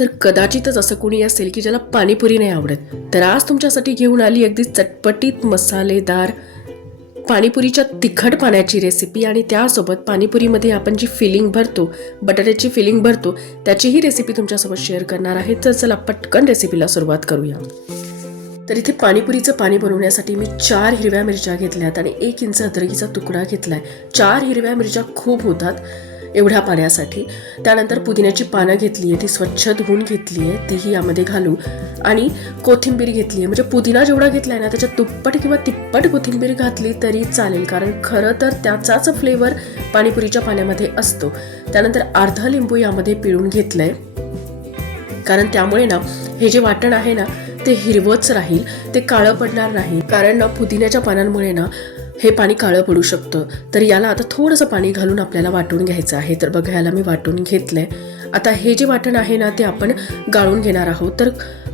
तर कदाचितच असं कोणी असेल की ज्याला पाणीपुरी नाही आवडत. तर आज तुमच्यासाठी घेऊन आली अगदी चटपटीत मसालेदार पाणीपुरीच्या तिखट पाण्याची रेसिपी आणि त्यासोबत पाणीपुरीमध्ये आपण जी फिलिंग भरतो बटाट्याची फिलिंग भरतो त्याचीही रेसिपी तुमच्यासोबत शेअर करणार आहे. तर चला पटकन रेसिपीला सुरुवात करूया. तर इथे पाणीपुरीचं पाणी बनवण्यासाठी मी चार हिरव्या मिरच्या घेतल्यात आणि एक इंच अद्रकीचा तुकडा घेतला आहे चार हिरव्या मिरच्या खूप होतात. एवढ्या पाण्यासाठी. त्यानंतर पुदिन्याची पानं घेतली आहे ती स्वच्छ धुवून घेतली आहे तीही यामध्ये घालू आणि कोथिंबीर घेतली आहे म्हणजे पुदिना जेवढा घेतला आहे ना त्याच्यात दुप्पट किंवा तिप्पट कोथिंबीर घातली तरी चालेल. कारण खरं तर त्याचाच फ्लेवर पाणीपुरीच्या पाण्यामध्ये असतो. त्यानंतर अर्धा लिंबू यामध्ये पिळून घेतलं आहे कारण त्यामुळे ना हे जे वाटण आहे ना ते हिरवंच राहील ते काळं पडणार नाही. कारण ना पुदिन्याच्या पानांमुळे ना हे पाणी काळं पडू शकतं. तर याला आता थोडंसं पाणी घालून आपल्याला वाटून घ्यायचं आहे. तर बघा याला मी वाटून घेतलंय. आता हे जे वाटण आहे ना ते आपण गाळून घेणार आहोत. तर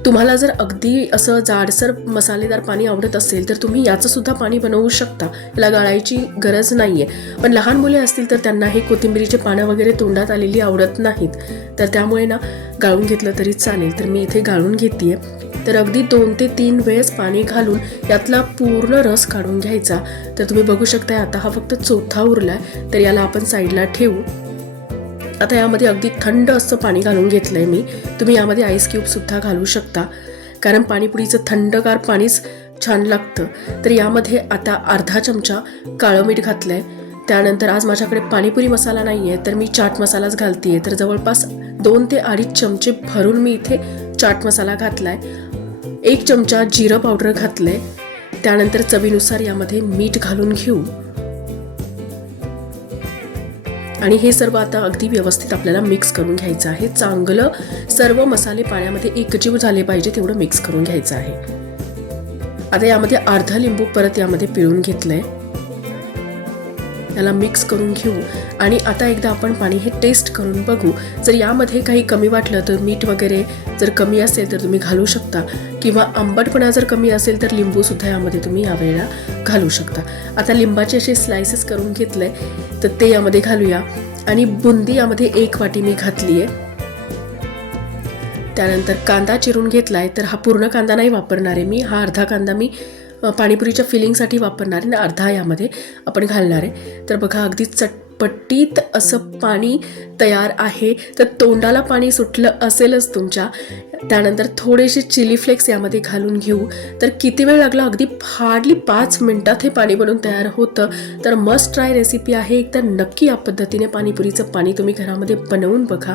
तुम्हाला जर अगदी असं जाडसर मसालेदार पाणी आवडत असेल तर तुम्ही याचं सुद्धा पाणी बनवू शकता. याला गाळायची गरज नाही आहे पण लहान मुले असतील तर त्यांना हे कोथिंबिरीचे पानं वगैरे तोंडात आलेली आवडत नाहीत. तर त्यामुळे ना गाळून घेतलं तरी चालेल. तर मी इथे गाळून घेते तर अगदी दोन ते तीन वेळेस पाणी घालून यातला पूर्ण रस काढून घ्यायचा. तर तुम्ही बघू शकताय आता हा फक्त चौथा उरलाय तर याला आपण साईडला ठेवू. आता यामध्ये अगदी थंड असं पाणी घालून घेतलंय मी. तुम्ही यामध्ये आईस क्यूब सुद्धा घालू शकता. कारण पाणीपुरीचं थंडगार पाणीच छान लागतं. तर यामध्ये आता अर्धा चमचा काळं मीठ घातलंय. त्यानंतर आज माझ्याकडे पाणीपुरी मसाला नाही आहे तर मी चाट मसालाच घालते आहे तर जवळपास दोन ते अडीच चमचे भरून मी इथे चाट मसाला घातला आहे एक चमचा जिरं पावडर घातलंय. त्यानंतर चवीनुसार यामध्ये मीठ घालून घेऊ. आणि हे सर्व आता अगदी व्यवस्थित आपल्याला मिक्स करून घ्यायचं आहे. चांगलं सर्व मसाले पाण्यामध्ये एकजीव झाले पाहिजे तेवढं मिक्स करून घ्यायचं आहे. आता यामध्ये अर्धा लिंबू परत यामध्ये पिळून घेतलं आहे याला मिक्स करून घेऊ. आणि आता एकदा आपण पाणी हे टेस्ट करून बघू. जर यामध्ये काही कमी वाटलं तर मीठ वगैरे जर कमी असेल तर तुम्ही घालू शकता. किंवा आंबटपणा जर कमी असेल तर लिंबूसुद्धा यामध्ये तुम्ही यावेळेला घालू शकता. आता लिंबाचे असे स्लायसेस करून घेतले तर ते यामध्ये घालूया. आणि बुंदी यामध्ये एक वाटी मी घातली आहे त्यानंतर कांदा चिरून घेतलाय तर हा पूर्ण कांदा नाही वापरणार आहे मी. हा अर्धा कांदा मी पाणीपुरीच्या फिलिंगसाठी वापरणार आहे आणि अर्धा यामध्ये आपण घालणार आहे. तर बघा अगदी चटपटीत असं पाणी तयार आहे. तर तोंडाला पाणी सुटलं असेलच तुमच्या. त्यानंतर थोडेसे चिली फ्लेक्स यामध्ये घालून घेऊ. तर किती वेळ लागला? अगदी हार्डली पाच मिनटात हे पाणी बनवून तयार होतं. तर मस्ट ट्राय रेसिपी आहे. एक तर नक्की या पद्धतीने पाणीपुरीचं पाणी तुम्ही घरामध्ये बनवून बघा.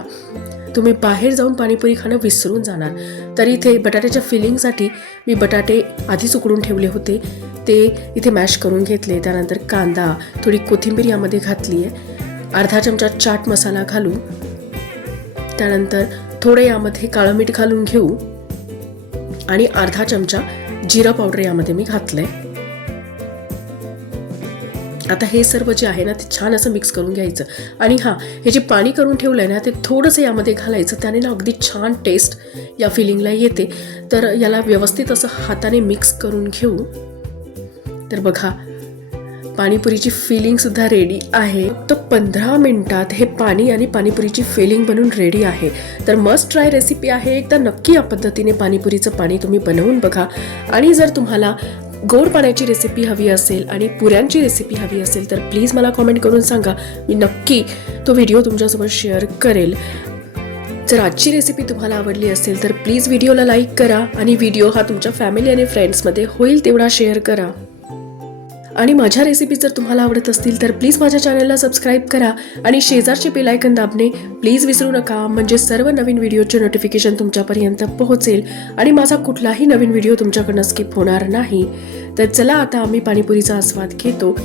तुम्ही बाहेर जाऊन पाणीपुरी खाणं विसरून जाणार. तर इथे बटाट्याच्या फिलिंगसाठी मी बटाटे आधीच उकडून ठेवले होते. ते इथे मॅश करून घेतले. त्यानंतर कांदा थोडी कोथिंबीर यामध्ये घातली आहे. अर्धा चमचा चाट मसाला घालू त्यानंतर थोडे यामध्ये काळं मीठ घालून घेऊ. आणि अर्धा चमचा जिरा पावडर यामध्ये मी घातलं आहे आता हे सर्व जे आहे ना ते छान असं मिक्स करून घ्यायचं. आणि हां हे जे पाणी करून ठेवलं आहे ना ते थोडंसं यामध्ये घालायचं त्याने ना अगदी छान टेस्ट या फिलिंगला येते. तर याला व्यवस्थित असं हाताने मिक्स करून घेऊ. तर बघा पाणीपुरीची फिलिंगसुद्धा रेडी आहे. तर पंधरा मिनटात हे पाणी आणि पाणीपुरीची फिलिंग बनून रेडी आहे. तर मस्ट ट्राय रेसिपी आहे. एकदा नक्की या पद्धतीने पाणीपुरीचं पाणी तुम्ही बनवून बघा. आणि जर तुम्हाला गोड पाण्याची रेसिपी हवी असेल आणि पुऱ्यांची रेसिपी हवी असेल तर प्लीज मला कॉमेंट करून सांगा. मी नक्की तो व्हिडिओ तुमच्यासोबत शेअर करेल. जर आजची रेसिपी तुम्हाला आवडली असेल तर प्लीज व्हिडिओला लाईक करा आणि व्हिडिओ हा तुमच्या फॅमिली आणि फ्रेंड्समध्ये होईल तेवढा शेअर करा. आणि माझ्या रेसिपी जर तुम्हाला आवडत असतील तर प्लीज माझ्या चॅनलला सबस्क्राईब करा आणि शेजारचे बेलायकन दाबणे. प्लीज विसरू नका म्हणजे सर्व नवीन व्हिडिओचे नोटिफिकेशन तुमच्यापर्यंत पोहोचेल आणि माझा कुठलाही नवीन व्हिडिओ तुमच्याकडनं स्किप होणार नाही. तर चला आता आम्ही पाणीपुरीचा आस्वाद घेतो.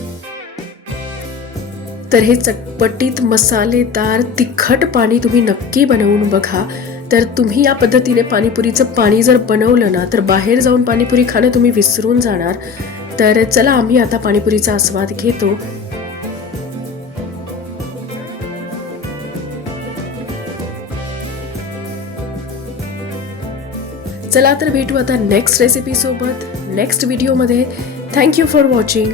तर हे चटपटीत मसालेदार तिखट पाणी तुम्ही नक्की बनवून बघा. तर तुम्ही या पद्धतीने पाणीपुरीचं पाणी जर बनवलं ना तर बाहेर जाऊन पाणीपुरी खाणं तुम्ही विसरून जाणार. तर चला आम्ही आता पाणीपुरीचा आस्वाद घेतो. चला तर भेटू आता नेक्स्ट रेसिपी सोबत. नेक्स्ट व्हिडिओमध्ये थँक्यू फॉर वॉचिंग